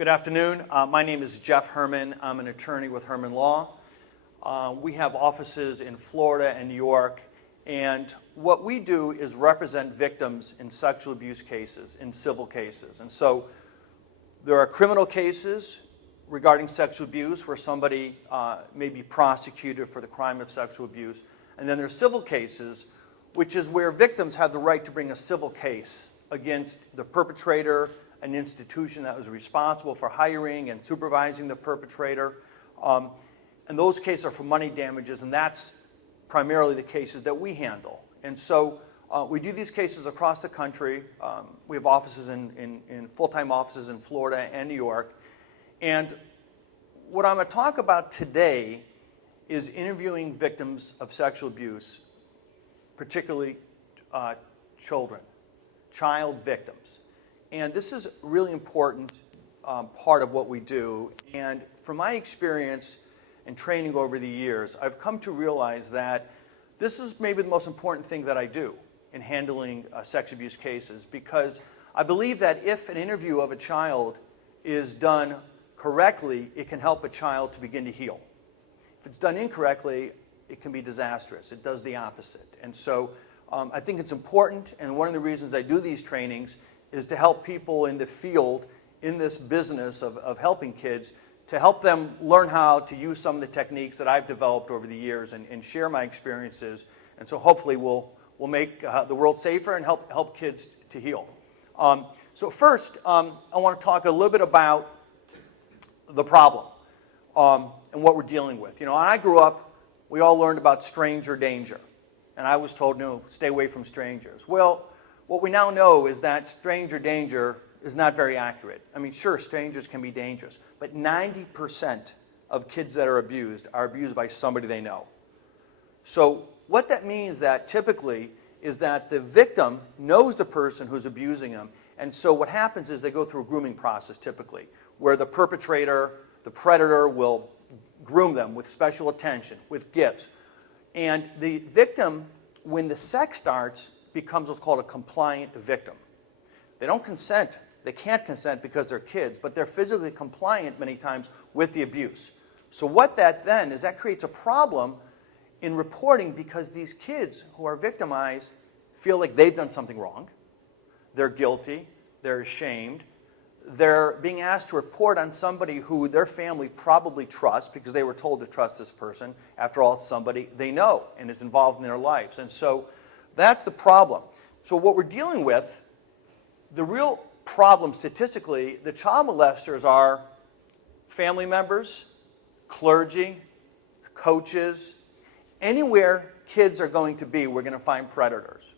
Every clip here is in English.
Good afternoon. My name is Jeff Herman. I'm an attorney with Herman Law. We have offices in Florida and New York, and what we do is represent victims in sexual abuse cases, in civil cases. And so there are criminal cases regarding sexual abuse where somebody may be prosecuted for the crime of sexual abuse. And then there are civil cases, which is where victims have the right to bring a civil case against the perpetrator, an institution that was responsible for hiring and supervising the perpetrator. And those cases are for money damages, and that's primarily the cases that we handle. And so we do these cases across the country. We have offices in full-time offices in Florida and New York. And what I'm going to talk about today is interviewing victims of sexual abuse, particularly children, child victims. And this is a really important part of what we do. And from my experience and training over the years, I've come to realize that this is maybe the most important thing that I do in handling sex abuse cases, because I believe that if an interview of a child is done correctly, it can help a child to begin to heal. If it's done incorrectly, it can be disastrous. It does the opposite. And so I think it's important, and one of the reasons I do these trainings is to help people in the field, in this business of helping kids, to help them learn how to use some of the techniques that I've developed over the years and share my experiences. And so hopefully we'll make the world safer and help kids to heal. So first, I want to talk a little bit about the problem and what we're dealing with. You know, when I grew up, we all learned about stranger danger. And I was told, no, stay away from strangers. Well, what we now know is that stranger danger is not very accurate. I mean, sure, strangers can be dangerous, but 90% of kids that are abused by somebody they know. So what that means that typically is that the victim knows the person who's abusing them, and so what happens is they go through a grooming process typically, where the perpetrator, the predator, will groom them with special attention, with gifts. And the victim, when the sex starts, becomes what's called a compliant victim. They don't consent. They can't consent because they're kids, but they're physically compliant many times with the abuse. So what that then is, that creates a problem in reporting, because these kids who are victimized feel like they've done something wrong. They're guilty. They're ashamed. They're being asked to report on somebody who their family probably trusts, because they were told to trust this person. After all, it's somebody they know and is involved in their lives. And so that's the problem. So what we're dealing with, the real problem statistically, the child molesters are family members, clergy, coaches. Anywhere kids are going to be, we're going to find predators.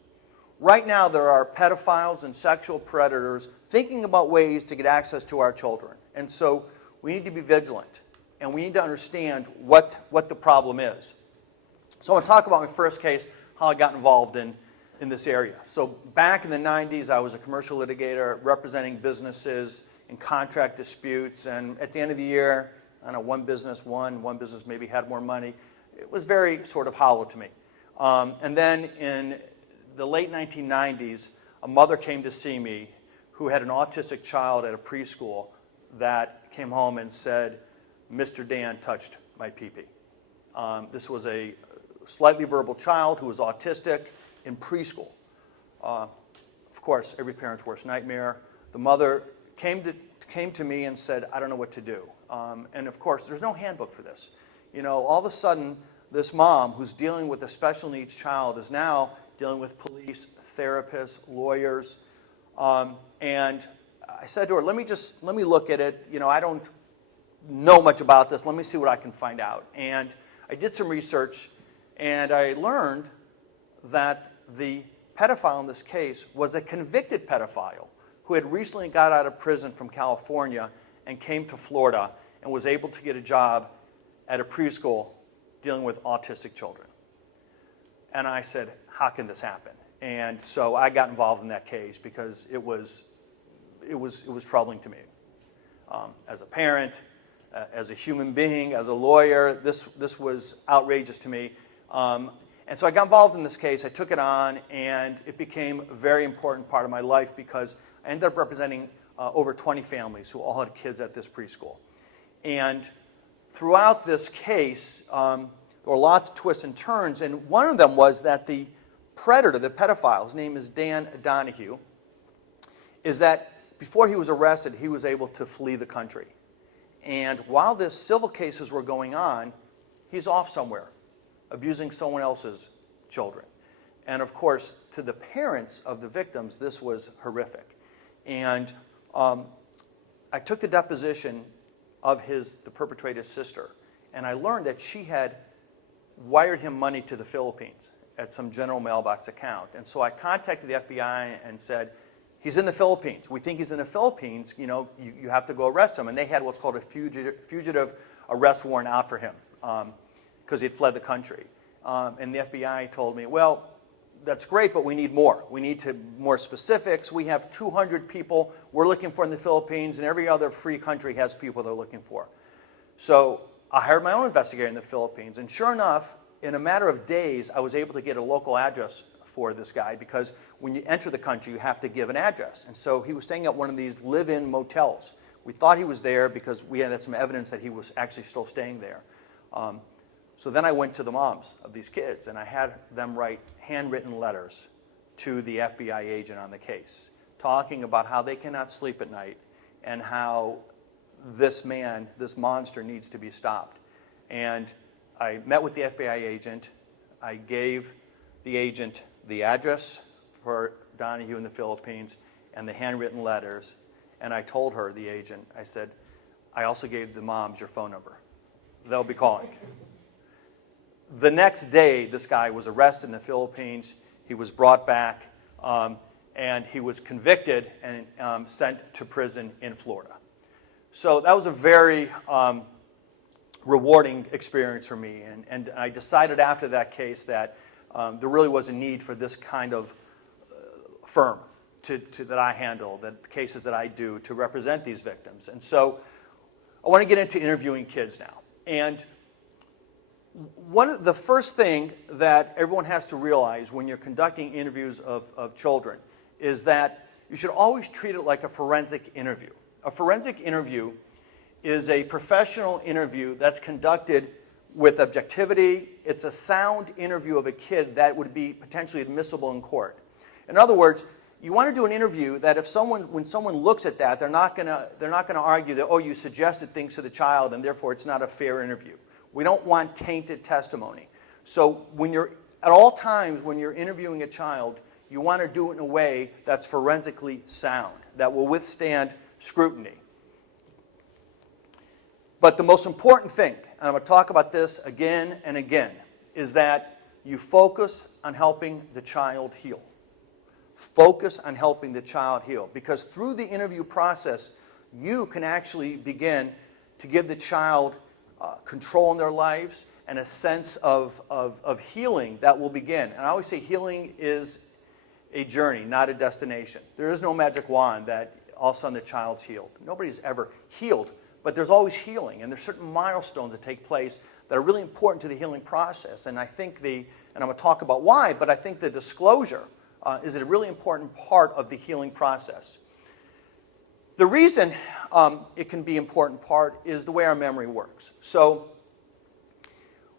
Right now, there are pedophiles and sexual predators thinking about ways to get access to our children. And so we need to be vigilant, and we need to understand what the problem is. So I want to talk about my first case, how I got involved in this area. So back in the 90s, I was a commercial litigator representing businesses in contract disputes. And at the end of the year, I don't know, one business won, one business maybe had more money. It was very sort of hollow to me. And then in the late 1990s, a mother came to see me who had an autistic child at a preschool that came home and said, Mr. Dan touched my pee-pee. This was a slightly verbal child who was autistic in preschool. Of course, every parent's worst nightmare. The mother came to me and said, I don't know what to do. And of course, there's no handbook for this. You know, all of a sudden, this mom who's dealing with a special needs child is now dealing with police, therapists, lawyers. And I said to her, let me look at it. You know, I don't know much about this. Let me see what I can find out. And I did some research, and I learned that the pedophile in this case was a convicted pedophile who had recently got out of prison from California and came to Florida and was able to get a job at a preschool dealing with autistic children. And I said, how can this happen? And so I got involved in that case because it was troubling to me. As a parent, as a human being, as a lawyer, this was outrageous to me. And so I got involved in this case, I took it on, and it became a very important part of my life because I ended up representing over 20 families who all had kids at this preschool. And throughout this case, there were lots of twists and turns, and one of them was that the predator, the pedophile, his name is Dan Donahue, is that before he was arrested, he was able to flee the country. And while the civil cases were going on, he's off somewhere, abusing someone else's children. And of course, to the parents of the victims, this was horrific. And I took the deposition of the perpetrator's sister, and I learned that she had wired him money to the Philippines at some general mailbox account. And so I contacted the FBI and said, he's in the Philippines. We think he's in the Philippines. You know, you have to go arrest him. And they had what's called a fugitive arrest warrant out for him because he had fled the country. And the FBI told me, well, that's great, but we need more. We need more specifics. We have 200 people we're looking for in the Philippines, and every other free country has people they're looking for. So I hired my own investigator in the Philippines, and sure enough, in a matter of days, I was able to get a local address for this guy, because when you enter the country, you have to give an address. And so he was staying at one of these live-in motels. We thought he was there because we had some evidence that he was actually still staying there. So then I went to the moms of these kids, and I had them write handwritten letters to the FBI agent on the case, talking about how they cannot sleep at night and how this man, this monster, needs to be stopped. And I met with the FBI agent. I gave the agent the address for Donahue in the Philippines and the handwritten letters. And I told her, the agent, I said, I also gave the moms your phone number. They'll be calling. The next day, this guy was arrested in the Philippines. He was brought back, and he was convicted and sent to prison in Florida. So that was a very rewarding experience for me. And I decided after that case that there really was a need for this kind of firm that I handle, the cases that I do, to represent these victims. And so I want to get into interviewing kids now. And the first thing that everyone has to realize when you're conducting interviews of children is that you should always treat it like a forensic interview. A forensic interview is a professional interview that's conducted with objectivity. It's a sound interview of a kid that would be potentially admissible in court. In other words, you want to do an interview that when someone looks at that, they're not going to argue that, oh, you suggested things to the child and therefore it's not a fair interview. We don't want tainted testimony. So at all times when you're interviewing a child, you want to do it in a way that's forensically sound, that will withstand scrutiny. But the most important thing, and I'm going to talk about this again and again, is that you focus on helping the child heal. Focus on helping the child heal. Because through the interview process, you can actually begin to give the child control in their lives and a sense of healing that will begin. And I always say healing is a journey, not a destination. There is no magic wand that all of a sudden the child's healed. Nobody's ever healed, but there's always healing. And there's certain milestones that take place that are really important to the healing process. And I think and I'm going to talk about why, but I think the disclosure is a really important part of the healing process. The reason it can be an important part is the way our memory works. So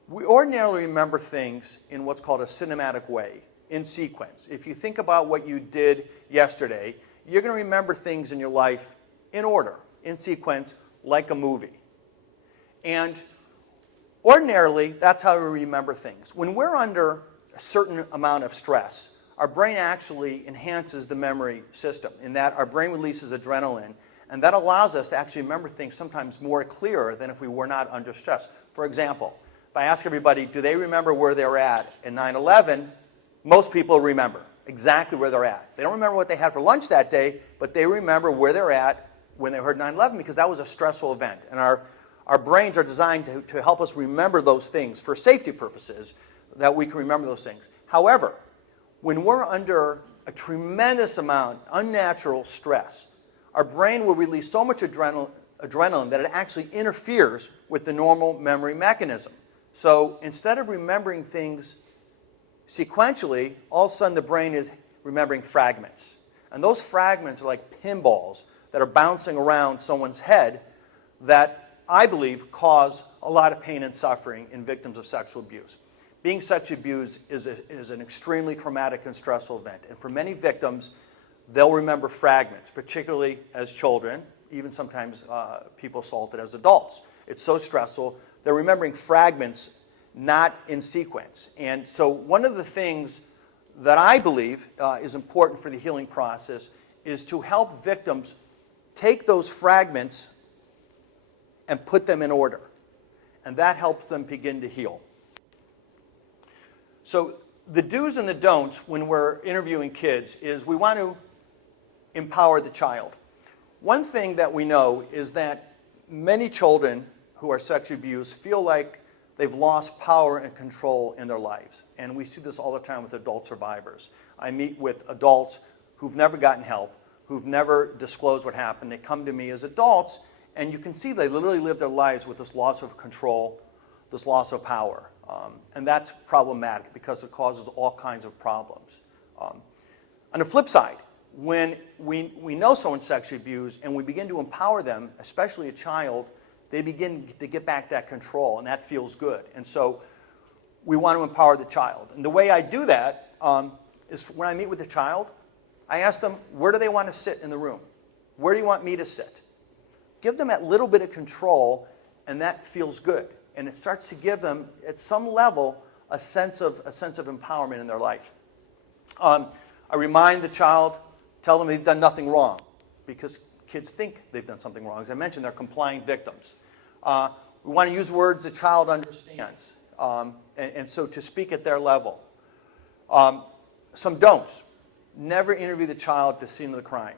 we ordinarily remember things in what's called a cinematic way, in sequence. If you think about what you did yesterday, you're going to remember things in your life in order, in sequence, like a movie. And ordinarily, that's how we remember things. When we're under a certain amount of stress, our brain actually enhances the memory system in that our brain releases adrenaline, and that allows us to actually remember things sometimes more clearer than if we were not under stress. For example, if I ask everybody, do they remember where they were at in 9/11, most people remember exactly where they're at. They don't remember what they had for lunch that day, but they remember where they're at when they heard 9/11 because that was a stressful event. And our brains are designed to help us remember those things for safety purposes, that we can remember those things. However, when we're under a tremendous amount, unnatural stress, our brain will release so much adrenaline that it actually interferes with the normal memory mechanism. So instead of remembering things sequentially, all of a sudden the brain is remembering fragments. And those fragments are like pinballs that are bouncing around someone's head that I believe cause a lot of pain and suffering in victims of sexual abuse. Being sexually abused is an extremely traumatic and stressful event. And for many victims, they'll remember fragments, particularly as children, even sometimes people assaulted as adults. It's so stressful, they're remembering fragments, not in sequence. And so one of the things that I believe is important for the healing process is to help victims take those fragments and put them in order. And that helps them begin to heal. So the do's and the don'ts when we're interviewing kids is we want to empower the child. One thing that we know is that many children who are sexually abused feel like they've lost power and control in their lives. And we see this all the time with adult survivors. I meet with adults who've never gotten help, who've never disclosed what happened. They come to me as adults, and you can see they literally live their lives with this loss of control, this loss of power. And that's problematic because it causes all kinds of problems. On the flip side, when we know someone's sexually abused and we begin to empower them, especially a child, they begin to get back that control, and that feels good. And so we want to empower the child. And the way I do that is when I meet with the child, I ask them, where do they want to sit in the room? Where do you want me to sit? Give them that little bit of control, and that feels good. And it starts to give them, at some level, a sense of empowerment in their life. I remind the child, tell them they've done nothing wrong, because kids think they've done something wrong. As I mentioned, they're compliant victims. We want to use words the child understands, and so to speak at their level. Some don'ts. Never interview the child at the scene of the crime.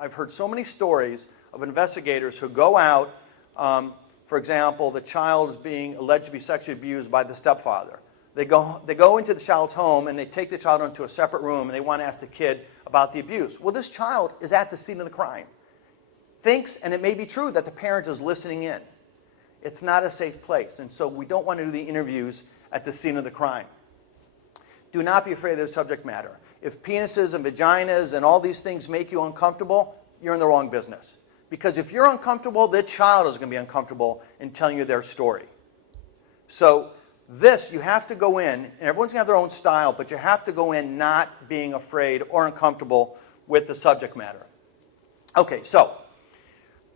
I've heard so many stories of investigators who go out, for example, the child is being alleged to be sexually abused by the stepfather. They go into the child's home and they take the child into a separate room and they want to ask the kid about the abuse. Well, this child is at the scene of the crime. Thinks, and it may be true, that the parent is listening in. It's not a safe place, and so we don't want to do the interviews at the scene of the crime. Do not be afraid of the subject matter. If penises and vaginas and all these things make you uncomfortable, you're in the wrong business. Because if you're uncomfortable, the child is going to be uncomfortable in telling you their story. So this, you have to go in, and everyone's going to have their own style, but you have to go in not being afraid or uncomfortable with the subject matter. Okay, so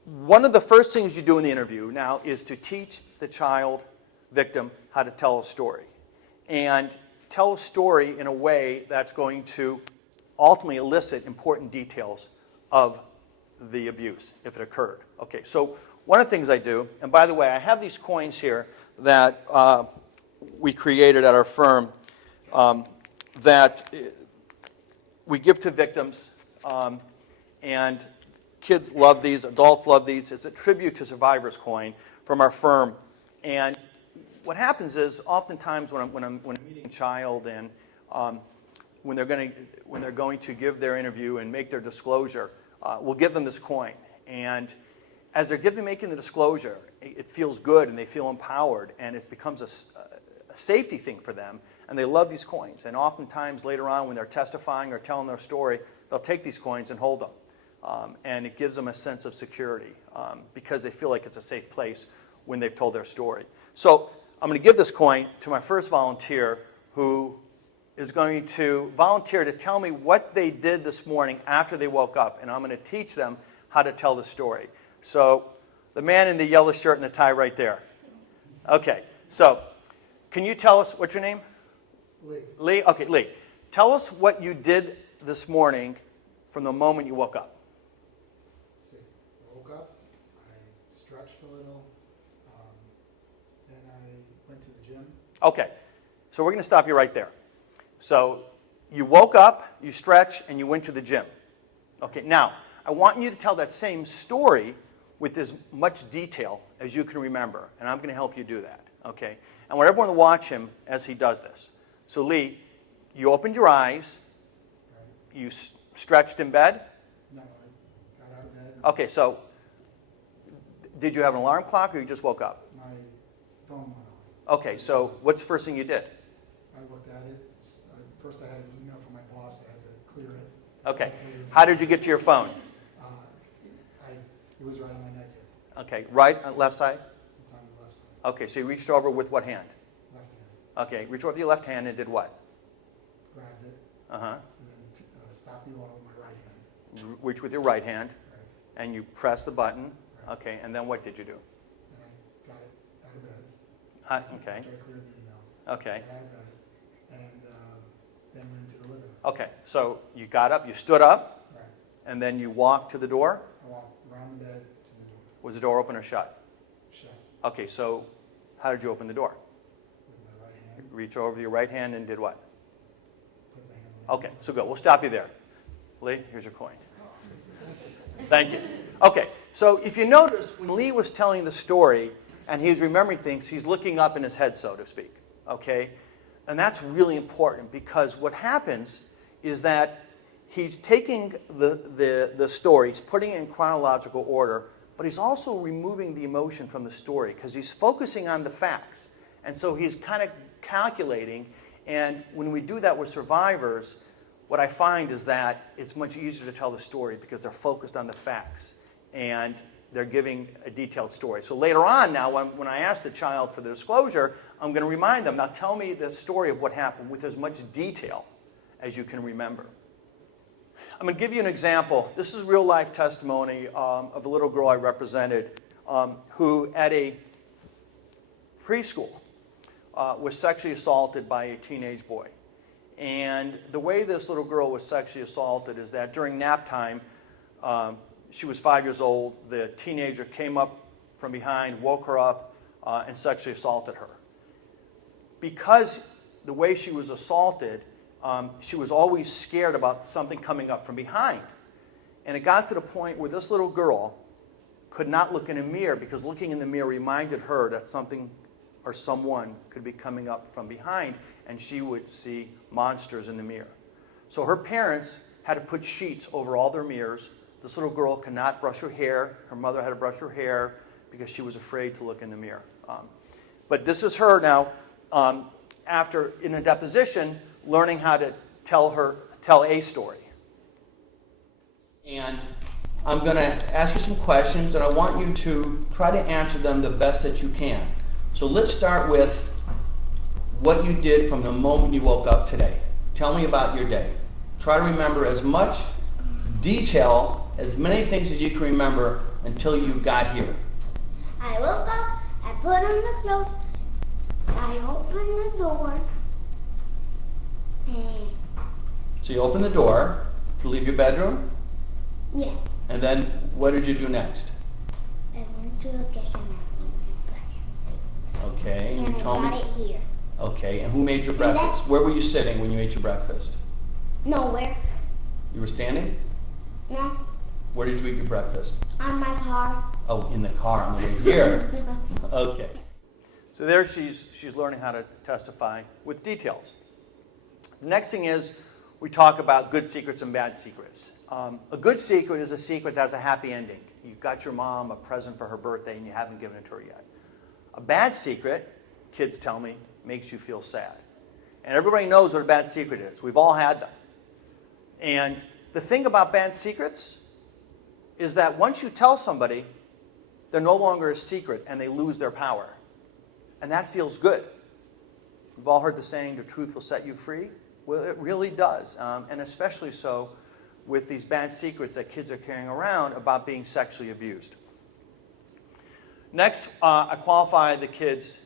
one of the first things you do in the interview now is to teach the child victim how to tell a story. And tell a story in a way that's going to ultimately elicit important details of the abuse, if it occurred. Okay, so one of the things I do, and by the way, I have these coins here that we created at our firm that we give to victims, and kids love these, adults love these. It's a tribute to Survivor's Coin from our firm. And what happens is, oftentimes when I'm meeting a child and when they're going to give their interview and make their disclosure, we'll give them this coin. And as they're making the disclosure, it feels good and they feel empowered, and it becomes a safety thing for them, and they love these coins. And oftentimes later on when they're testifying or telling their story, they'll take these coins and hold them. And it gives them a sense of security because they feel like it's a safe place when they've told their story. So I'm going to give this coin to my first volunteer, who is going to volunteer to tell me what they did this morning after they woke up, and I'm going to teach them how to tell the story. So the man in the yellow shirt and the tie right there. Okay, so can you tell us, what's your name? Lee. Lee? Okay, Lee. Tell us what you did this morning from the moment you woke up. Let's see. I woke up, I stretched a little, then I went to the gym. Okay, so we're going to stop you right there. So you woke up, you stretched, and you went to the gym. Okay, now I want you to tell that same story with as much detail as you can remember, and I'm going to help you do that. Okay, and I want everyone to watch him as he does this. So Lee, you opened your eyes, Right. you stretched in bed. No, I got out of bed. Okay, so did you have an alarm clock, or you just woke up? My phone went off. Okay, so what's the first thing you did? I looked at it. First I had an email from my boss. I had to clear it. Okay, how did you get to your phone? It was right on my nightstand. Okay, right, left side? It's on the left side, Okay, so you reached over with what hand? left hand. Okay, reach over with your left hand and did what? Grabbed it, Uh-huh. and then stopped the alarm with my right hand. Reach with your right hand, Right. and you press the button. Right. Okay, and then what did you do? Then I got it out of bed. Okay, After I cleared the email. okay, Got out of bed, and then went into the living room. okay. So you got up, you stood up, Right. and then you walked to the door. I walked around the bed to the door, Was the door open or shut? shut Okay, so how did you open the door? with my right hand, Reach over with your right hand and did what? put the hand on the Okay, so good. We'll stop you there. Lee, here's your coin. Thank you. Okay, so if you noticed, when Lee was telling the story and he's remembering things, he's looking up in his head, so to speak. Okay? And that's really important because what happens is that he's taking the story, he's putting it in chronological order, but he's also removing the emotion from the story because he's focusing on the facts. And so he's kind of calculating. And when we do that with survivors, what I find is that it's much easier to tell the story because they're focused on the facts and they're giving a detailed story. So later on now, when I ask the child for the disclosure, I'm going to remind them, now tell me the story of what happened with as much detail as you can remember. I'm going to give you an example. This is real life testimony of a little girl I represented who at a preschool was sexually assaulted by a teenage boy. And the way this little girl was sexually assaulted is that during nap time, she was 5 years old, the teenager came up from behind, woke her up, and sexually assaulted her. Because the way she was assaulted, she was always scared about something coming up from behind. And it got to the point where this little girl could not look in a mirror because looking in the mirror reminded her that something or someone could be coming up from behind, and she would see monsters in the mirror. So her parents had to put sheets over all their mirrors. This little girl could not brush her hair. Her mother had to brush her hair because she was afraid to look in the mirror. But this is her now, after, in a deposition, learning how to tell a story. And I'm going to ask you some questions, and I want you to try to answer them the best that you can. So let's start with what you did from the moment you woke up today. Tell me about your day. Try to remember as much detail, as many things as you can remember until you got here. I woke up, I put on the clothes, I opened the door, and So you opened the door to leave your bedroom, yes, and then what did you do next? I went to the kitchen and made breakfast. Okay, and And you I told brought me. it here. Okay, and who made your And then- breakfast? Where were you sitting when you ate your breakfast? Nowhere. You were standing? No, Where did you eat your breakfast? on my car. Oh, in the car on the way here. Okay. So there she's learning how to testify with details. The next thing is we talk about good secrets and bad secrets. A good secret is a secret that has a happy ending. You got your mom a present for her birthday and you haven't given it to her yet. A bad secret, kids tell me, makes you feel sad. And everybody knows what a bad secret is. We've all had them. And the thing about bad secrets is that once you tell somebody, they're no longer a secret and they lose their power. And that feels good. We've all heard the saying, the truth will set you free. Well, it really does. And especially so with these bad secrets that kids are carrying around about being sexually abused. Next, I qualify the kids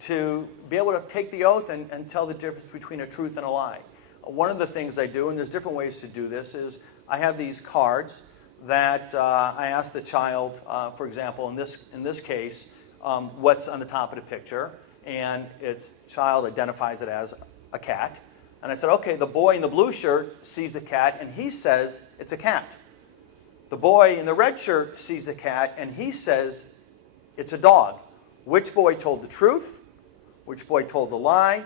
to be able to take the oath and tell the difference between a truth and a lie. One of the things I do, and there's different ways to do this, is I have these cards that I ask the child, for example, in this case, what's on the top of the picture, and its child identifies it as a cat. And I said, okay, the boy in the blue shirt sees the cat, and he says it's a cat. The boy in the red shirt sees the cat, and he says it's a dog. Which boy told the truth? Which boy told the lie?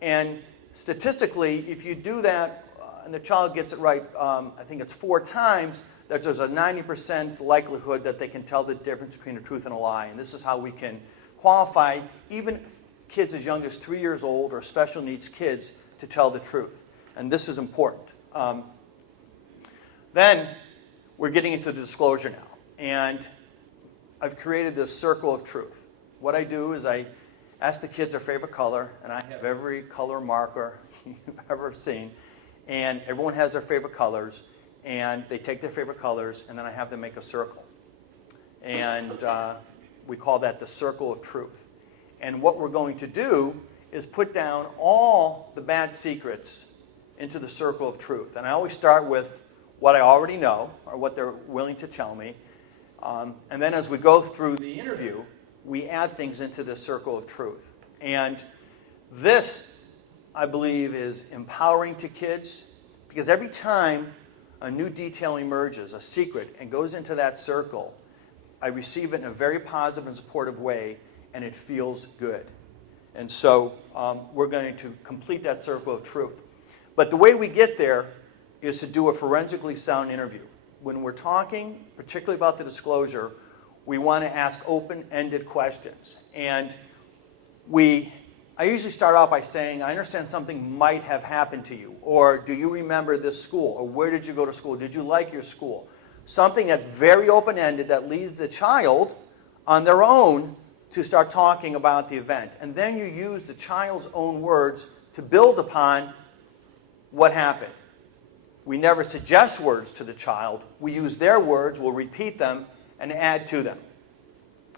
And statistically, if you do that, and the child gets it right, I think it's 4 times, that there's a 90% likelihood that they can tell the difference between a truth and a lie. And this is how we can qualify even kids as young as 3 years old or special needs kids to tell the truth. And this is important. Then we're getting into the disclosure now. And I've created this circle of truth. What I do is I ask the kids their favorite color, and I have every color marker you've ever seen, and everyone has their favorite colors, and they take their favorite colors, and then I have them make a circle. And we call that the circle of truth. And what we're going to do is put down all the bad secrets into the circle of truth. And I always start with what I already know, or what they're willing to tell me. And then as we go through the interview, we add things into this circle of truth. And this, I believe, is empowering to kids, because every time a new detail emerges, a secret, and goes into that circle, I receive it in a very positive and supportive way, and it feels good. And so we're going to complete that circle of truth. But the way we get there is to do a forensically sound interview. When we're talking, particularly about the disclosure, we want to ask open-ended questions. And I usually start out by saying, I understand something might have happened to you, or do you remember this school, or where did you go to school? Did you like your school? Something that's very open-ended that leads the child on their own to start talking about the event. And then you use the child's own words to build upon what happened. We never suggest words to the child. We use their words, we'll repeat them, and add to them.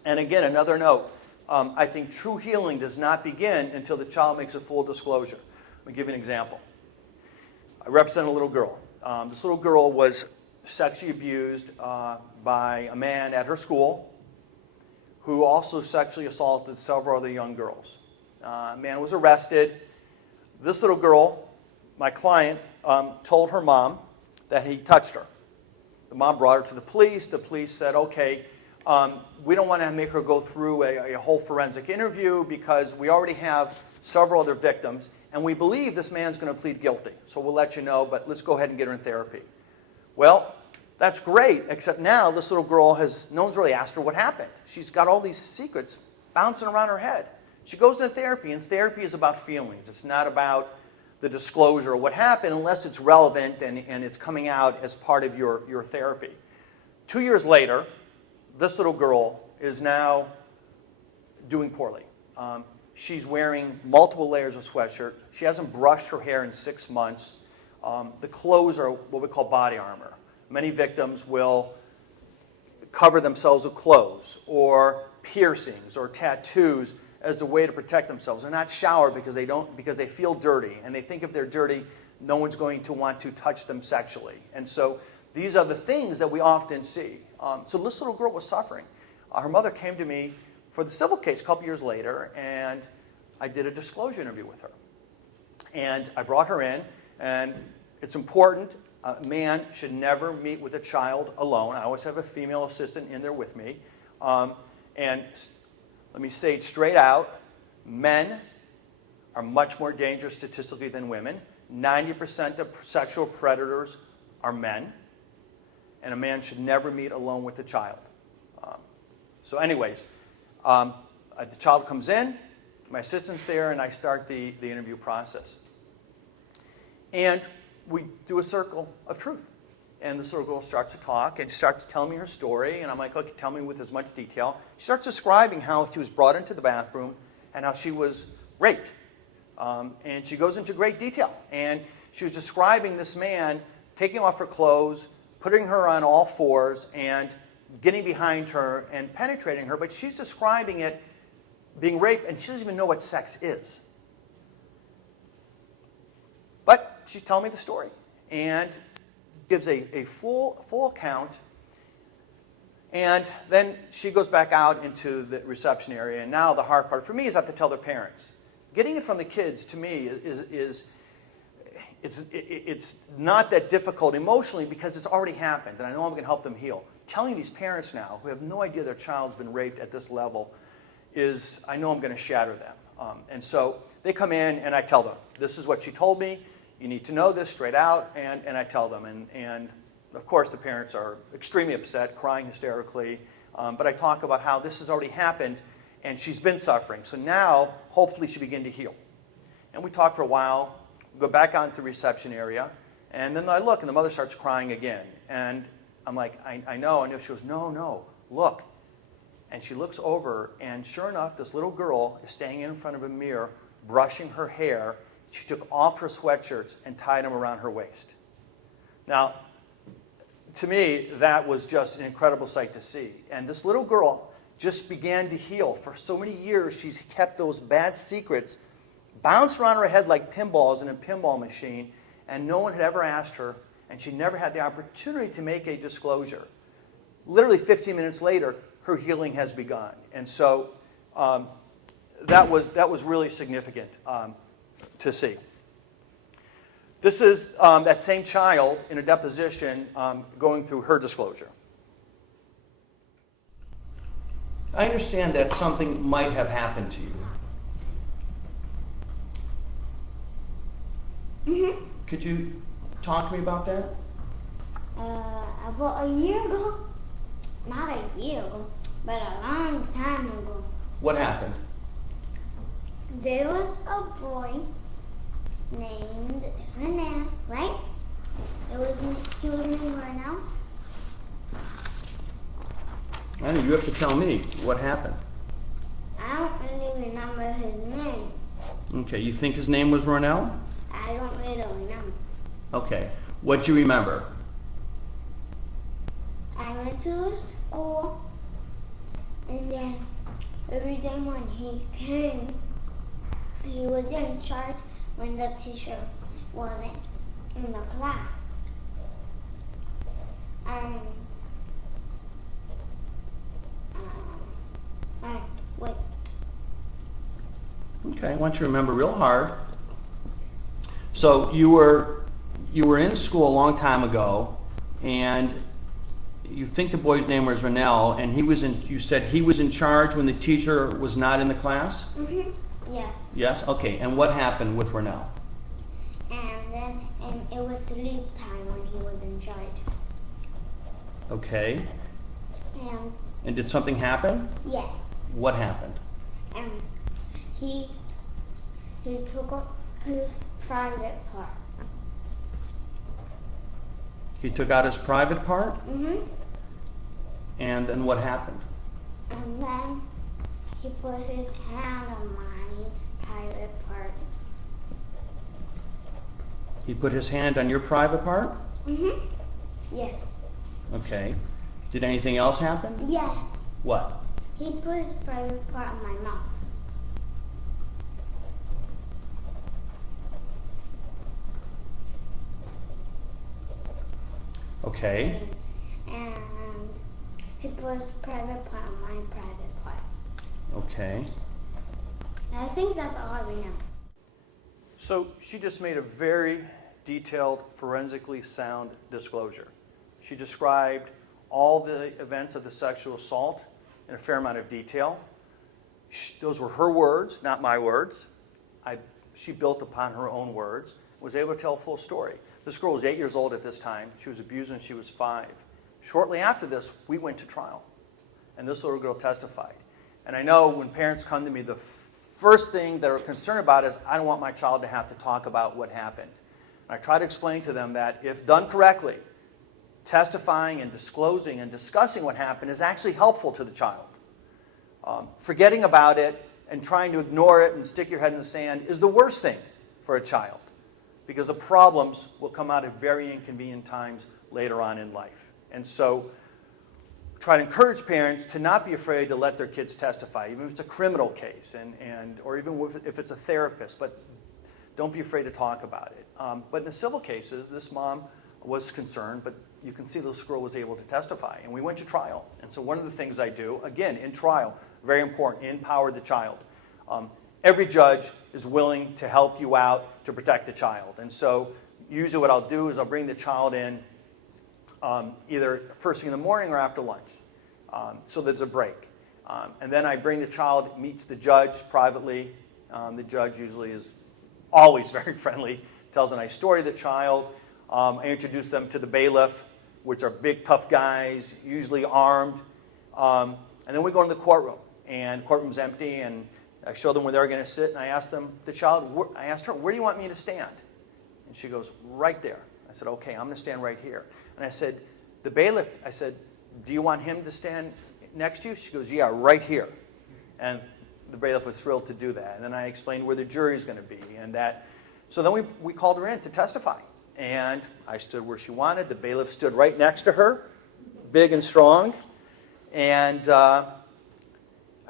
And again, another note, I think true healing does not begin until the child makes a full disclosure. Let me give you an example. I represent a little girl. This little girl was sexually abused by a man at her school, who also sexually assaulted several other young girls. A man was arrested. This little girl, my client, told her mom that he touched her. The mom brought her to the police. The police said, okay, we don't want to make her go through a whole forensic interview because we already have several other victims, and we believe this man's going to plead guilty. So we'll let you know, but let's go ahead and get her in therapy. Well, that's great, except now this little girl no one's really asked her what happened. She's got all these secrets bouncing around her head. She goes into therapy, and therapy is about feelings. It's not about the disclosure of what happened unless it's relevant and it's coming out as part of your therapy. 2 years later, this little girl is now doing poorly. She's wearing multiple layers of sweatshirt. She hasn't brushed her hair in 6 months. The clothes are what we call body armor. Many victims will cover themselves with clothes or piercings or tattoos as a way to protect themselves. They're not shower because they feel dirty, and they think if they're dirty, no one's going to want to touch them sexually. And so these are the things that we often see. So this little girl was suffering. Her mother came to me for the civil case a couple years later, and I did a disclosure interview with her. And I brought her in, and it's important. A man should never meet with a child alone. I always have a female assistant in there with me. And let me say it straight out, men are much more dangerous statistically than women. 90% of sexual predators are men, and a man should never meet alone with a child. So anyways, the child comes in, my assistant's there, and I start the interview process. And we do a circle of truth. And this little girl starts to talk and starts telling me her story. And I'm like, okay, tell me with as much detail. She starts describing how she was brought into the bathroom and how she was raped. And she goes into great detail. And she was describing this man taking off her clothes, putting her on all fours, and getting behind her and penetrating her. But she's describing it being raped, and she doesn't even know what sex is. But she's telling me the story. And gives a full account, and then she goes back out into the reception area. And now the hard part for me is I have to tell their parents. Getting it from the kids, to me, it's not that difficult emotionally because it's already happened, and I know I'm going to help them heal. Telling these parents now, who have no idea their child's been raped at this level, I know I'm going to shatter them. And so they come in, and I tell them, this is what she told me. You need to know this straight out, and I tell them. And of course, the parents are extremely upset, crying hysterically. But I talk about how this has already happened, and she's been suffering. So now, hopefully, she begin to heal. And we talk for a while, go back out into the reception area, and then I look, and the mother starts crying again. And I'm like, I know. She goes, no, no, look. And she looks over, and sure enough, this little girl is standing in front of a mirror, brushing her hair. She took off her sweatshirts and tied them around her waist. Now, to me, that was just an incredible sight to see. And this little girl just began to heal. For so many years, she's kept those bad secrets bounced around her head like pinballs in a pinball machine, and no one had ever asked her, and she never had the opportunity to make a disclosure. Literally 15 minutes later, her healing has begun. And so that was really significant to see. This is that same child in a deposition going through her disclosure. I understand that something might have happened to you. Mm-hmm. Could you talk to me about that? About a year ago. Not a year ago, but a long time ago. What happened? There was a boy named Herman, right? He was named Herman. I know, you have to tell me what happened. I don't really remember his name. Okay, you think his name was Ronell? I don't really remember. Okay, what do you remember? I went to school, and then every day when he came, he was in charge when the teacher wasn't in the class. Wait. Okay, I want you to remember real hard. So you were in school a long time ago, and you think the boy's name was Ronell, and you said he was in charge when the teacher was not in the class? Mm-hmm. Yes. Yes? Okay, and what happened with Ronell? And then it was sleep time when he was in charge. Okay, And and did something happen? yes. What happened? And he took up his private part. He took out his private part, Mm-hmm. and then what happened? And then he put his hand on my private part. He put his hand on your private part? Mm-hmm. Yes. Okay. Did anything else happen? Yes. What? He put his private part on my mouth. Okay. And he put his private part on my private part. Okay. And I think that's all I remember. So she just made a very detailed, forensically sound disclosure. She described all the events of the sexual assault in a fair amount of detail. Those were her words, not my words. She built upon her own words, was able to tell a full story. This girl was 8 years old at this time. She was abused when she was 5. Shortly after this, we went to trial, and this little girl testified. And I know when parents come to me, the first thing they're concerned about is, I don't want my child to have to talk about what happened. And I try to explain to them that if done correctly, testifying and disclosing and discussing what happened is actually helpful to the child. Forgetting about it and trying to ignore it and stick your head in the sand is the worst thing for a child, because the problems will come out at very inconvenient times later on in life. And so try to encourage parents to not be afraid to let their kids testify, even if it's a criminal case, or even if it's a therapist, but don't be afraid to talk about it. But in the civil cases, this mom was concerned, but you can see this girl was able to testify, and we went to trial. And so one of the things I do, again, in trial, very important, empower the child. Every judge is willing to help you out to protect the child. And so usually what I'll do is I'll bring the child in either first thing in the morning or after lunch. So there's a break. And then I bring the child, meets the judge privately. The judge usually is always very friendly, tells a nice story to the child. I introduce them to the bailiff, which are big, tough guys, usually armed. And then we go into the courtroom, and the courtroom's empty, and I show them where they're going to sit, and I asked them, I asked her, where do you want me to stand? And she goes, right there. I said, okay, I'm going to stand right here. And I said, the bailiff, I said, do you want him to stand next to you? She goes, yeah, right here. And the bailiff was thrilled to do that. And then I explained where the jury's going to be. And that, so then we called her in to testify. And I stood where she wanted. The bailiff stood right next to her, big and strong. And I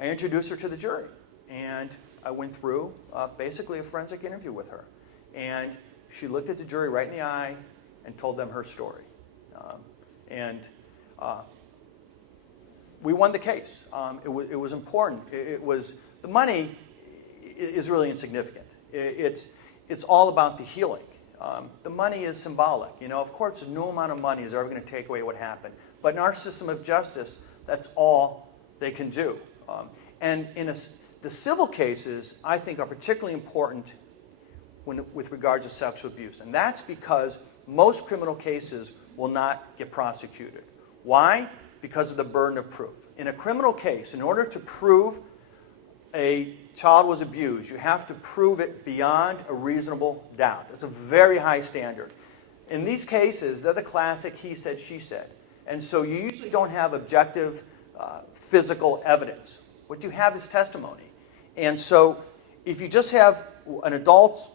introduced her to the jury. And I went through basically a forensic interview with her. And she looked at the jury right in the eye and told them her story. We won the case. It was important. It was, the money is really insignificant. It's all about the healing. The money is symbolic. You know, of course, no amount of money is ever going to take away what happened. But in our system of justice, that's all they can do. And in the civil cases, I think, are particularly important with regard to sexual abuse. And that's because most criminal cases will not get prosecuted. Why? Because of the burden of proof. In a criminal case, in order to prove a child was abused, you have to prove it beyond a reasonable doubt. It's a very high standard. In these cases, they're the classic he said, she said. And so you usually don't have objective physical evidence. What you have is testimony. And so if you just have an adult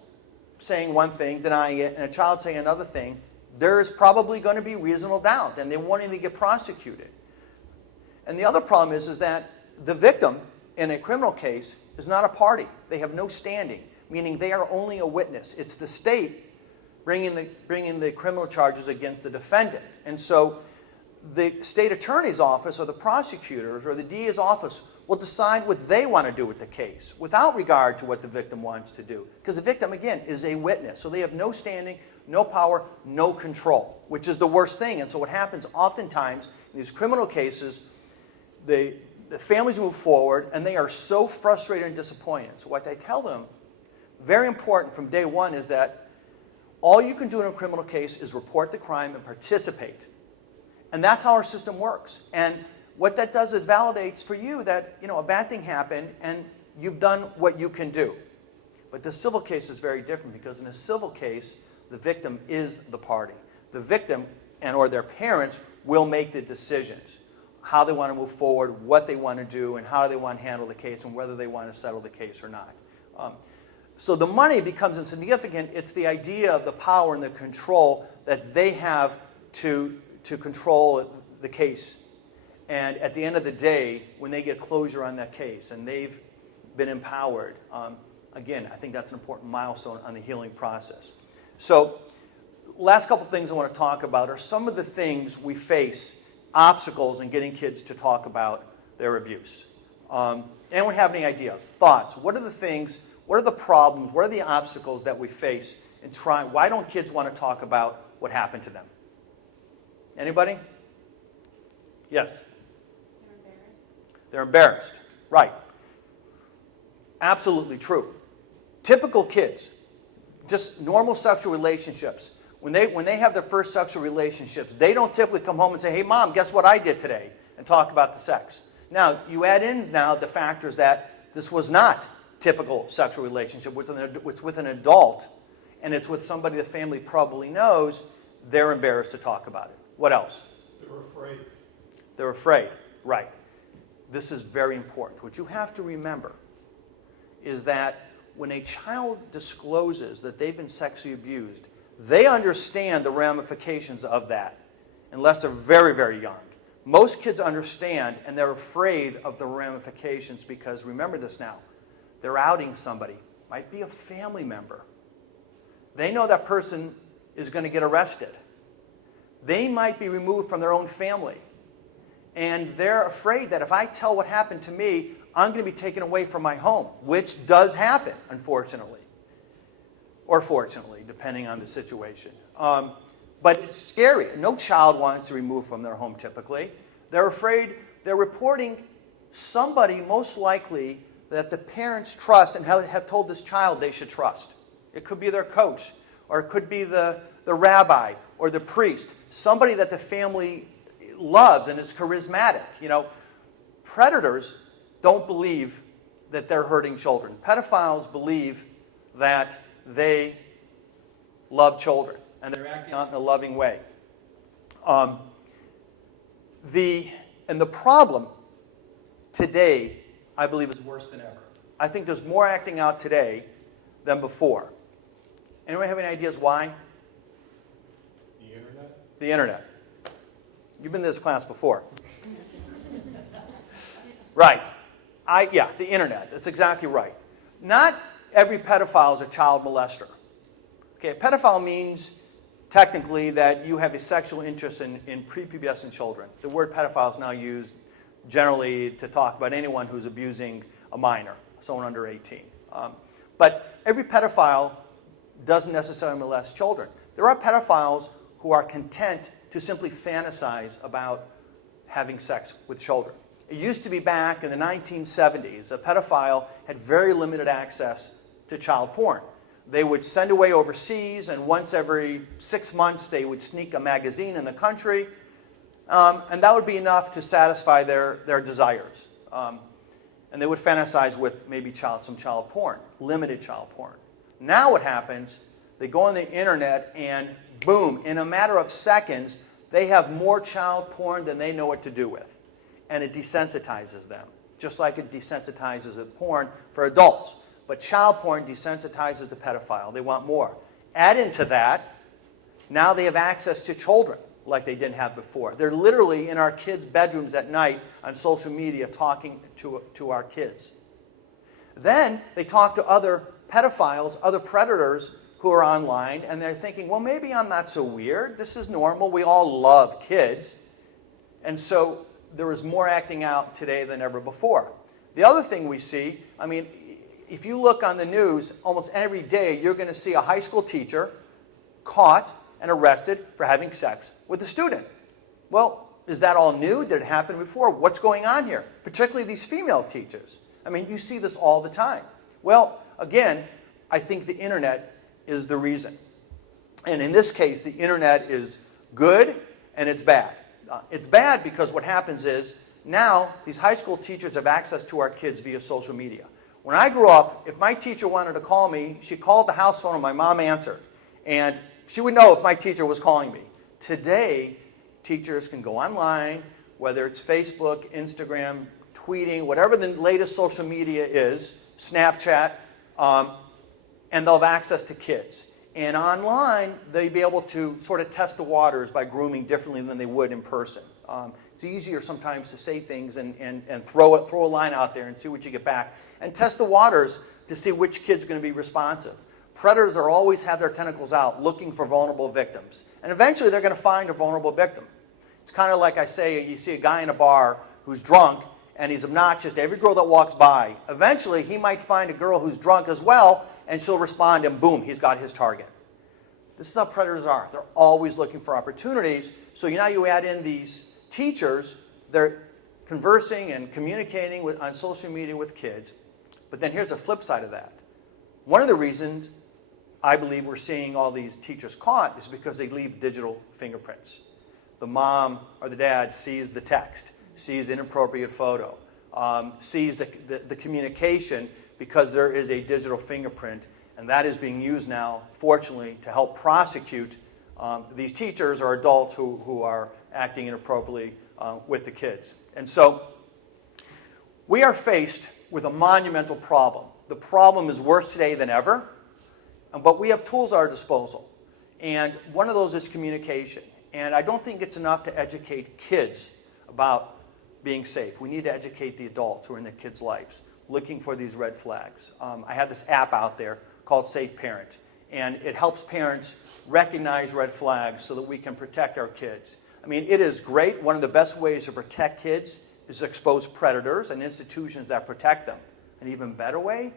saying one thing, denying it, and a child saying another thing, there is probably going to be reasonable doubt, and they won't even get prosecuted. And the other problem is that the victim in a criminal case is not a party. They have no standing, meaning they are only a witness. It's the state bringing the criminal charges against the defendant. And so the state attorney's office or the prosecutors or the DA's office will decide what they want to do with the case without regard to what the victim wants to do. Because the victim, again, is a witness. So they have no standing, no power, no control, which is the worst thing. And so what happens oftentimes in these criminal cases, the families move forward and they are so frustrated and disappointed. So what I tell them, very important from day one, is that all you can do in a criminal case is report the crime and participate. And that's how our system works. And what that does is validates for you that, you know, a bad thing happened and you've done what you can do. But the civil case is very different, because in a civil case, the victim is the party. The victim and or their parents will make the decisions, how they want to move forward, what they want to do, and how they want to handle the case, and whether they want to settle the case or not. So the money becomes insignificant. It's the idea of the power and the control that they have to control the case. And at the end of the day, when they get closure on that case and they've been empowered, again, I think that's an important milestone on the healing process. So last couple things I want to talk about are some of the things we face, obstacles in getting kids to talk about their abuse. Anyone have any ideas, thoughts? What are the things, what are the problems, what are the obstacles that we face in trying, why don't kids want to talk about what happened to them? Anybody? Yes? They're embarrassed. Right. Absolutely true. Typical kids, just normal sexual relationships, when they have their first sexual relationships, they don't typically come home and say, hey, Mom, guess what I did today? And talk about the sex. Now, you add in now the factors that this was not typical sexual relationship. It's with an adult, and it's with somebody the family probably knows. They're embarrassed to talk about it. What else? They were afraid. They're afraid. Right. This is very important. What you have to remember is that when a child discloses that they've been sexually abused, they understand the ramifications of that, unless they're very, very young. Most kids understand, and they're afraid of the ramifications because, remember this now, they're outing somebody. Might be a family member. They know that person is going to get arrested. They might be removed from their own family. And they're afraid that if I tell what happened to me, I'm going to be taken away from my home, which does happen, unfortunately. Or fortunately, depending on the situation. But it's scary. No child wants to be removed from their home typically. They're afraid. They're reporting somebody, most likely, that the parents trust and have told this child they should trust. It could be their coach, or it could be the rabbi or the priest, somebody that the family loves and is charismatic. You know, predators don't believe that they're hurting children. Pedophiles believe that they love children and they're acting out in a loving way. And the problem today, I believe, is worse than ever. I think there's more acting out today than before. Anyone have any ideas why? The internet? The internet. You've been to this class before. Right. Yeah, the internet. That's exactly right. Not every pedophile is a child molester. Okay, a pedophile means technically that you have a sexual interest in prepubescent children. The word pedophile is now used generally to talk about anyone who's abusing a minor, someone under 18. But every pedophile doesn't necessarily molest children. There are pedophiles who are content to simply fantasize about having sex with children. It used to be back in the 1970s, a pedophile had very limited access to child porn. They would send away overseas, and once every 6 months they would sneak a magazine in the country, and that would be enough to satisfy their desires. And they would fantasize with maybe some child porn, limited child porn. Now what happens, they go on the internet and boom, in a matter of seconds, they have more child porn than they know what to do with. And it desensitizes them, just like it desensitizes porn for adults. But child porn desensitizes the pedophile. They want more. Add into that, now they have access to children like they didn't have before. They're literally in our kids' bedrooms at night on social media talking to our kids. Then they talk to other pedophiles, other predators who are online, and they're thinking, well, maybe I'm not so weird. This is normal. We all love kids. And so there is more acting out today than ever before. The other thing we see, I mean, if you look on the news, almost every day you're going to see a high school teacher caught and arrested for having sex with a student. Well, is that all new? Did it happen before? What's going on here? Particularly these female teachers. I mean, you see this all the time. Well, again, I think the internet is the reason. And in this case, the internet is good and it's bad. It's bad because what happens is now these high school teachers have access to our kids via social media. When I grew up, if my teacher wanted to call me, she called the house phone and my mom answered. And she would know if my teacher was calling me. Today, teachers can go online, whether it's Facebook, Instagram, tweeting, whatever the latest social media is, Snapchat, and they'll have access to kids. And online, they'll be able to sort of test the waters by grooming differently than they would in person. It's easier sometimes to say things and throw a line out there and see what you get back. And test the waters to see which kid's going to be responsive. Predators are always have their tentacles out looking for vulnerable victims. And eventually they're going to find a vulnerable victim. It's kind of like I say, you see a guy in a bar who's drunk and he's obnoxious to every girl that walks by. Eventually he might find a girl who's drunk as well, and she'll respond and boom, he's got his target. This is how predators are. They're always looking for opportunities. So now you add in these teachers, they're conversing and communicating on social media with kids. But then here's the flip side of that. One of the reasons I believe we're seeing all these teachers caught is because they leave digital fingerprints. The mom or the dad sees the text, sees the inappropriate photo, sees the communication because there is a digital fingerprint, and that is being used now, fortunately, to help prosecute these teachers or adults who are acting inappropriately with the kids. And so we are faced with a monumental problem. The problem is worse today than ever, but we have tools at our disposal. And one of those is communication. And I don't think it's enough to educate kids about being safe. We need to educate the adults who are in their kids' lives, looking for these red flags. I have this app out there called Safe Parent, and it helps parents recognize red flags so that we can protect our kids. I mean, it is great. One of the best ways to protect kids is to expose predators and institutions that protect them. An even better way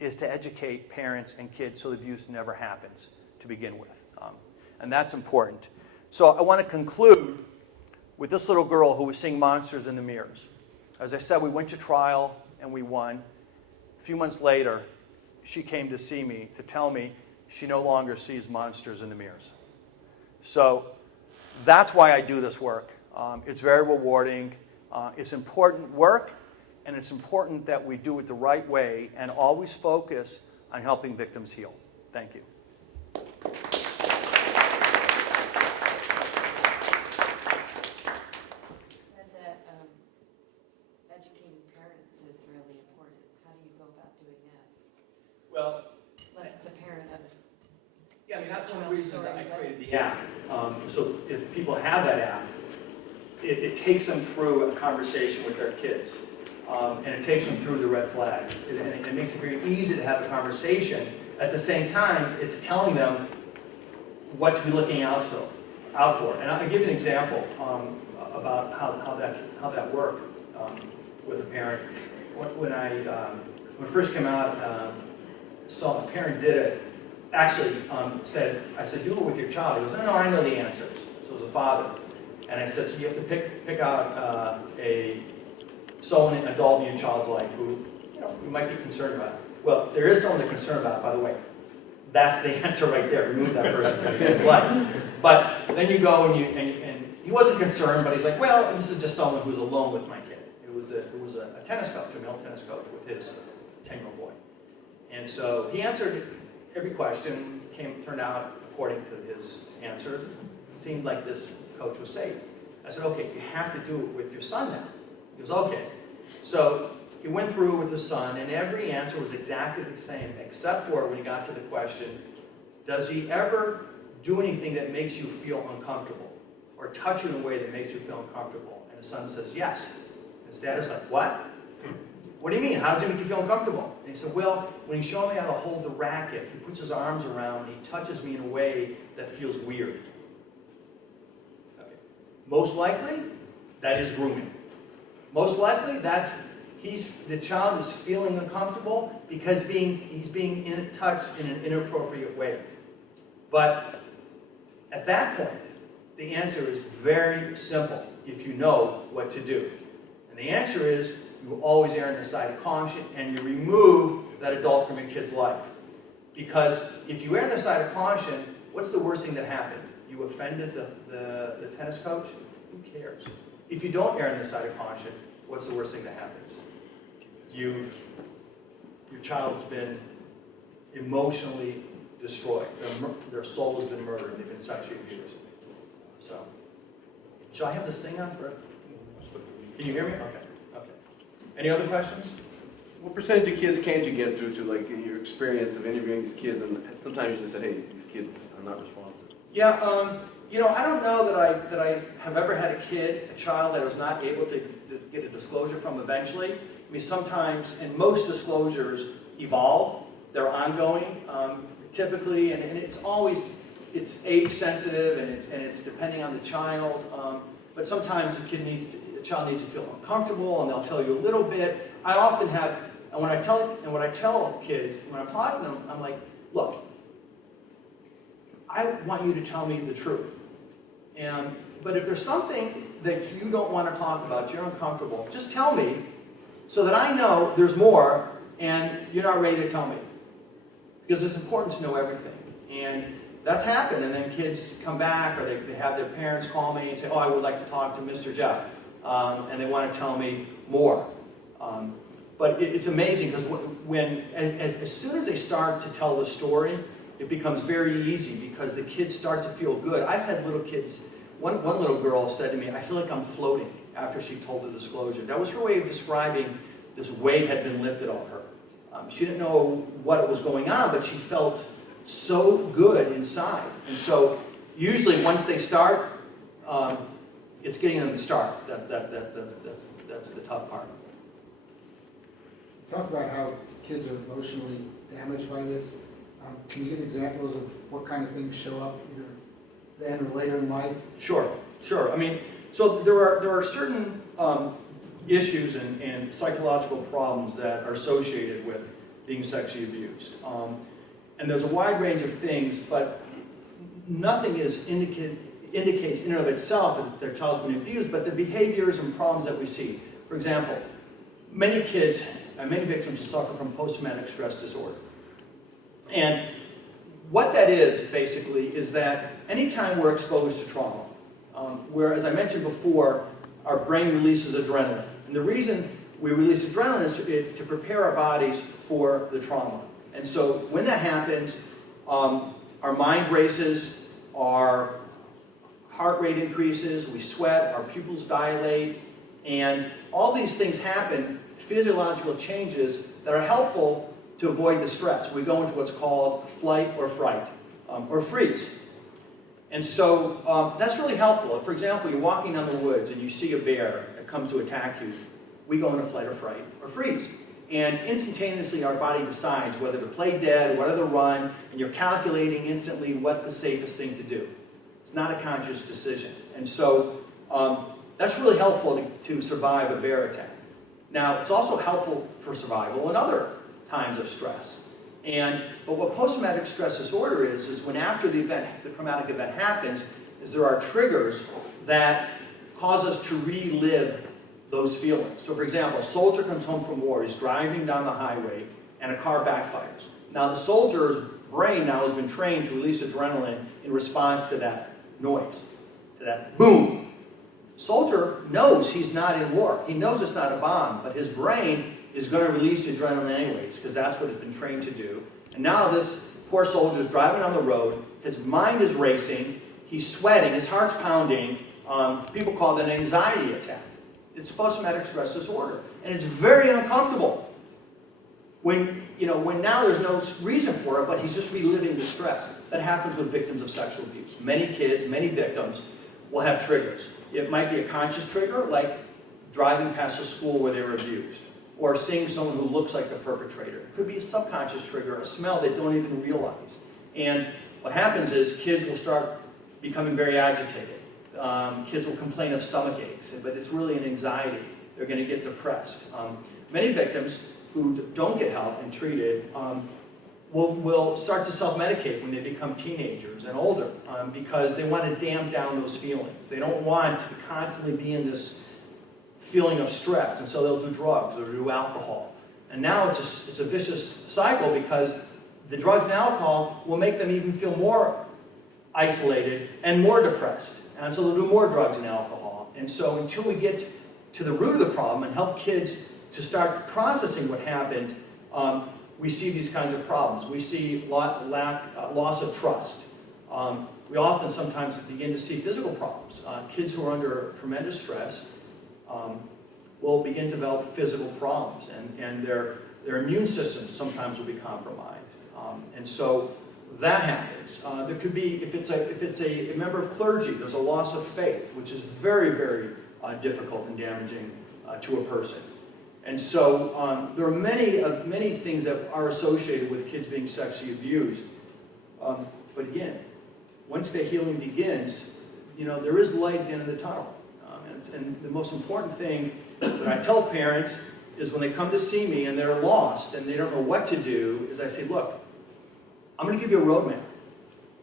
is to educate parents and kids so the abuse never happens to begin with. And that's important. So I want to conclude with this little girl who was seeing monsters in the mirrors. As I said, we went to trial and we won. A few months later, she came to see me to tell me she no longer sees monsters in the mirrors. So that's why I do this work. It's very rewarding. It's important work, and it's important that we do it the right way and always focus on helping victims heal. Thank you. really important. How do you go about doing that? Well, Unless it's a parent of yeah, I mean, that's one of the reasons I created the app. So if people have that app, it takes them through a conversation with their kids. And it takes them through the red flags. And it makes it very easy to have a conversation. At the same time, it's telling them what to be looking out for. And I'll give you an example about how that worked with a parent. When I first came out, saw a parent did it. Actually, I said, do it with your child. He goes, no, I know the answers. So it was a father. And I said, so you have to pick out someone, an adult in your child's life who you might be concerned about. Well, there is someone to concern about, by the way. That's the answer right there. Remove that person from your kid's life. But then you go and he wasn't concerned, but he's like, well, this is just someone who's alone with my kid. It was a tennis coach, a male tennis coach with his 10-year-old boy. And so he answered every question, turned out, according to his answers, it seemed like this coach was safe. I said, okay, you have to do it with your son now. He goes, okay. So he went through with his son, and every answer was exactly the same, except for when he got to the question, does he ever do anything that makes you feel uncomfortable? Or touch you in a way that makes you feel uncomfortable? And his son says, yes. His dad is like, what? What do you mean? How does it make you feel uncomfortable? And he said, well, when he's showing me how to hold the racket, he puts his arms around me, he touches me in a way that feels weird. Okay. Most likely, that is grooming. Most likely, the child is feeling uncomfortable because he's being touched in an inappropriate way. But at that point, the answer is very simple if you know what to do. And the answer is you always err on the side of caution and you remove that adult from your kid's life. Because if you err on the side of caution, what's the worst thing that happened? You offended the tennis coach? Who cares? If you don't err on the side of caution, what's the worst thing that happens? Your child has been emotionally destroyed. Their soul has been murdered. They've been sexually abused. So, should I have this thing on for? Can you hear me? Okay. Any other questions? What percentage of kids can't you get through to, like, in your experience of interviewing these kids, and sometimes you just say, hey, these kids are not responsive? Yeah, I don't know that I have ever had a child that I was not able to get a disclosure from eventually. I mean, sometimes, and most disclosures evolve. They're ongoing, typically, and it's age sensitive, and it's depending on the child. But sometimes a child needs to feel uncomfortable, and they'll tell you a little bit. I often have, and when I tell kids, when I'm talking to them, I'm like, look, I want you to tell me the truth. But if there's something that you don't want to talk about, you're uncomfortable, just tell me so that I know there's more and you're not ready to tell me. Because it's important to know everything. And that's happened, and then kids come back or they have their parents call me and say, oh, I would like to talk to Mr. Jeff. And they want to tell me more. But it's amazing because as soon as they start to tell the story, it becomes very easy because the kids start to feel good. I've had little kids, one little girl said to me, I feel like I'm floating after she told the disclosure. That was her way of describing this weight had been lifted off her. She didn't know what was going on, but she felt so good inside. And so usually once they start, it's getting them to start. That's the tough part. Talk about how kids are emotionally damaged by this. Can you give examples of what kind of things show up either then or later in life? Sure. I mean, so there are certain issues and psychological problems that are associated with being sexually abused. And there's a wide range of things, but nothing indicates in and of itself that their child's been abused, but the behaviors and problems that we see. For example, many kids and many victims suffer from post-traumatic stress disorder. And what that is, basically, is that anytime we're exposed to trauma, where, as I mentioned before, our brain releases adrenaline. And the reason we release adrenaline is to prepare our bodies for the trauma. And so when that happens, our mind races, our heart rate increases, we sweat, our pupils dilate, And all these things happen, physiological changes that are helpful to avoid the stress. We go into what's called flight or fright, or freeze. And so that's really helpful. If, for example, you're walking down the woods and you see a bear that comes to attack you, we go into flight or fright or freeze. And instantaneously our body decides whether to play dead, whether to run, and you're calculating instantly what the safest thing to do. It's not a conscious decision. And so that's really helpful to survive a bear attack. Now, it's also helpful for survival in other times of stress. But what post-traumatic stress disorder is when after the event, the traumatic event happens, is there are triggers that cause us to relive those feelings. So for example, a soldier comes home from war, he's driving down the highway, and a car backfires. Now the soldier's brain now has been trained to release adrenaline in response to that noise, to that boom. Soldier knows he's not in war. He knows it's not a bomb, but his brain is going to release adrenaline anyways, because that's what it's been trained to do. And now this poor soldier is driving on the road, his mind is racing, he's sweating, his heart's pounding. People call that an anxiety attack. It's post-traumatic stress disorder. And it's very uncomfortable when now there's no reason for it, but he's just reliving the stress. That happens with victims of sexual abuse. Many kids, many victims will have triggers. It might be a conscious trigger, like driving past a school where they were abused, or seeing someone who looks like the perpetrator. It could be a subconscious trigger, a smell they don't even realize. And what happens is kids will start becoming very agitated. Kids will complain of stomach aches, but it's really an anxiety. They're going to get depressed. Many victims who don't get help and treated will start to self-medicate when they become teenagers and older because they want to damp down those feelings. They don't want to constantly be in this feeling of stress, and so they'll do drugs or do alcohol. And now it's a vicious cycle because the drugs and alcohol will make them even feel more isolated and more depressed. And so they'll do more drugs and alcohol. And so until we get to the root of the problem and help kids to start processing what happened, we see these kinds of problems. We see loss of trust. We often sometimes begin to see physical problems. Kids who are under tremendous stress will begin to develop physical problems, and their immune systems sometimes will be compromised. And so that happens. There could be, if it's a member of clergy, there's a loss of faith, which is very, very difficult and damaging to a person. And so there are many things that are associated with kids being sexually abused. But again, once the healing begins, there is light at the end of the tunnel. And the most important thing that I tell parents is when they come to see me and they're lost and they don't know what to do, is I say, look, I'm going to give you a roadmap.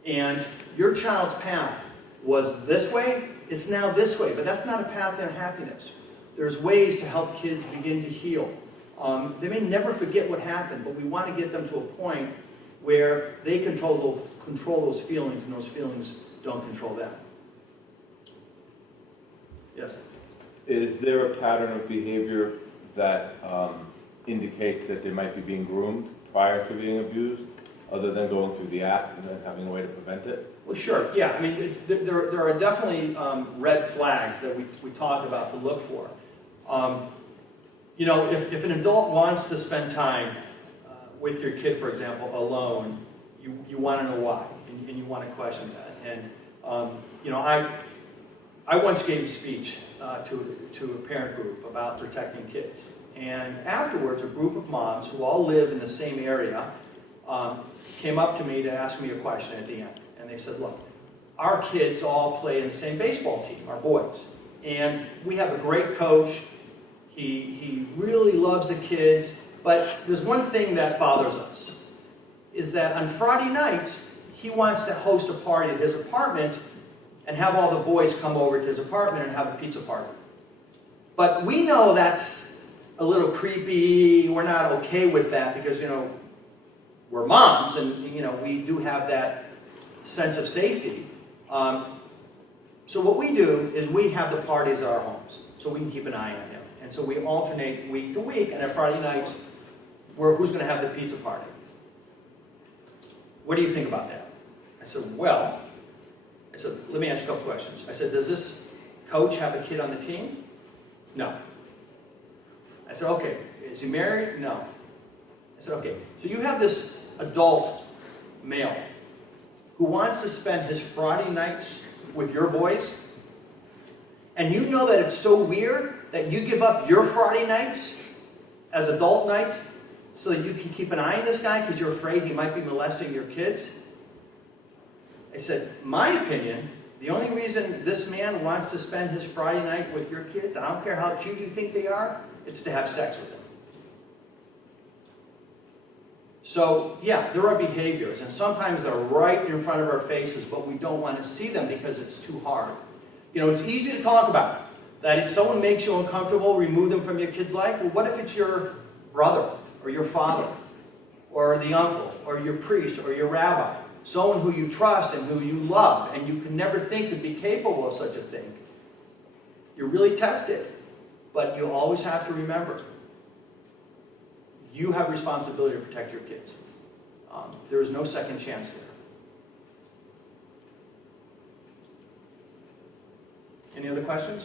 And your child's path was this way, it's now this way, but that's not a path to happiness. There's ways to help kids begin to heal. They may never forget what happened, but we want to get them to a point where they control those feelings, and those feelings don't control them. Yes? Is there a pattern of behavior that indicates that they might be being groomed prior to being abused, other than going through the act and then having a way to prevent it? Well, sure, yeah. I mean, there are definitely red flags that we talk about to look for. If an adult wants to spend time with your kid, for example, alone, you want to know why, and you want to question that. And, I once gave a speech to a parent group about protecting kids. And afterwards, a group of moms who all live in the same area came up to me to ask me a question at the end. And they said, look, our kids all play in the same baseball team, our boys. And we have a great coach. He really loves the kids. But there's one thing that bothers us, is that on Friday nights, he wants to host a party at his apartment and have all the boys come over to his apartment and have a pizza party. But we know that's a little creepy. We're not okay with that because, we're moms and, we do have that sense of safety. So what we do is we have the parties at our homes so we can keep an eye on him. And so we alternate week to week, and at Friday nights, who's going to have the pizza party? What do you think about that? I said, let me ask you a couple questions. I said, does this coach have a kid on the team? No. I said, okay. Is he married? No. I said, okay. So you have this adult male who wants to spend his Friday nights with your boys, and you know that it's so weird that you give up your Friday nights as adult nights so that you can keep an eye on this guy because you're afraid he might be molesting your kids? I said, my opinion, the only reason this man wants to spend his Friday night with your kids, I don't care how cute you think they are, it's to have sex with them. So, yeah, there are behaviors, and sometimes they're right in front of our faces, but we don't want to see them because it's too hard. You know, it's easy to talk about. That if someone makes you uncomfortable, remove them from your kid's life. Well, what if it's your brother, or your father, or the uncle, or your priest, or your rabbi? Someone who you trust and who you love, and you could never think could be capable of such a thing. You're really tested, but you always have to remember, you have responsibility to protect your kids. There is no second chance there. Any other questions?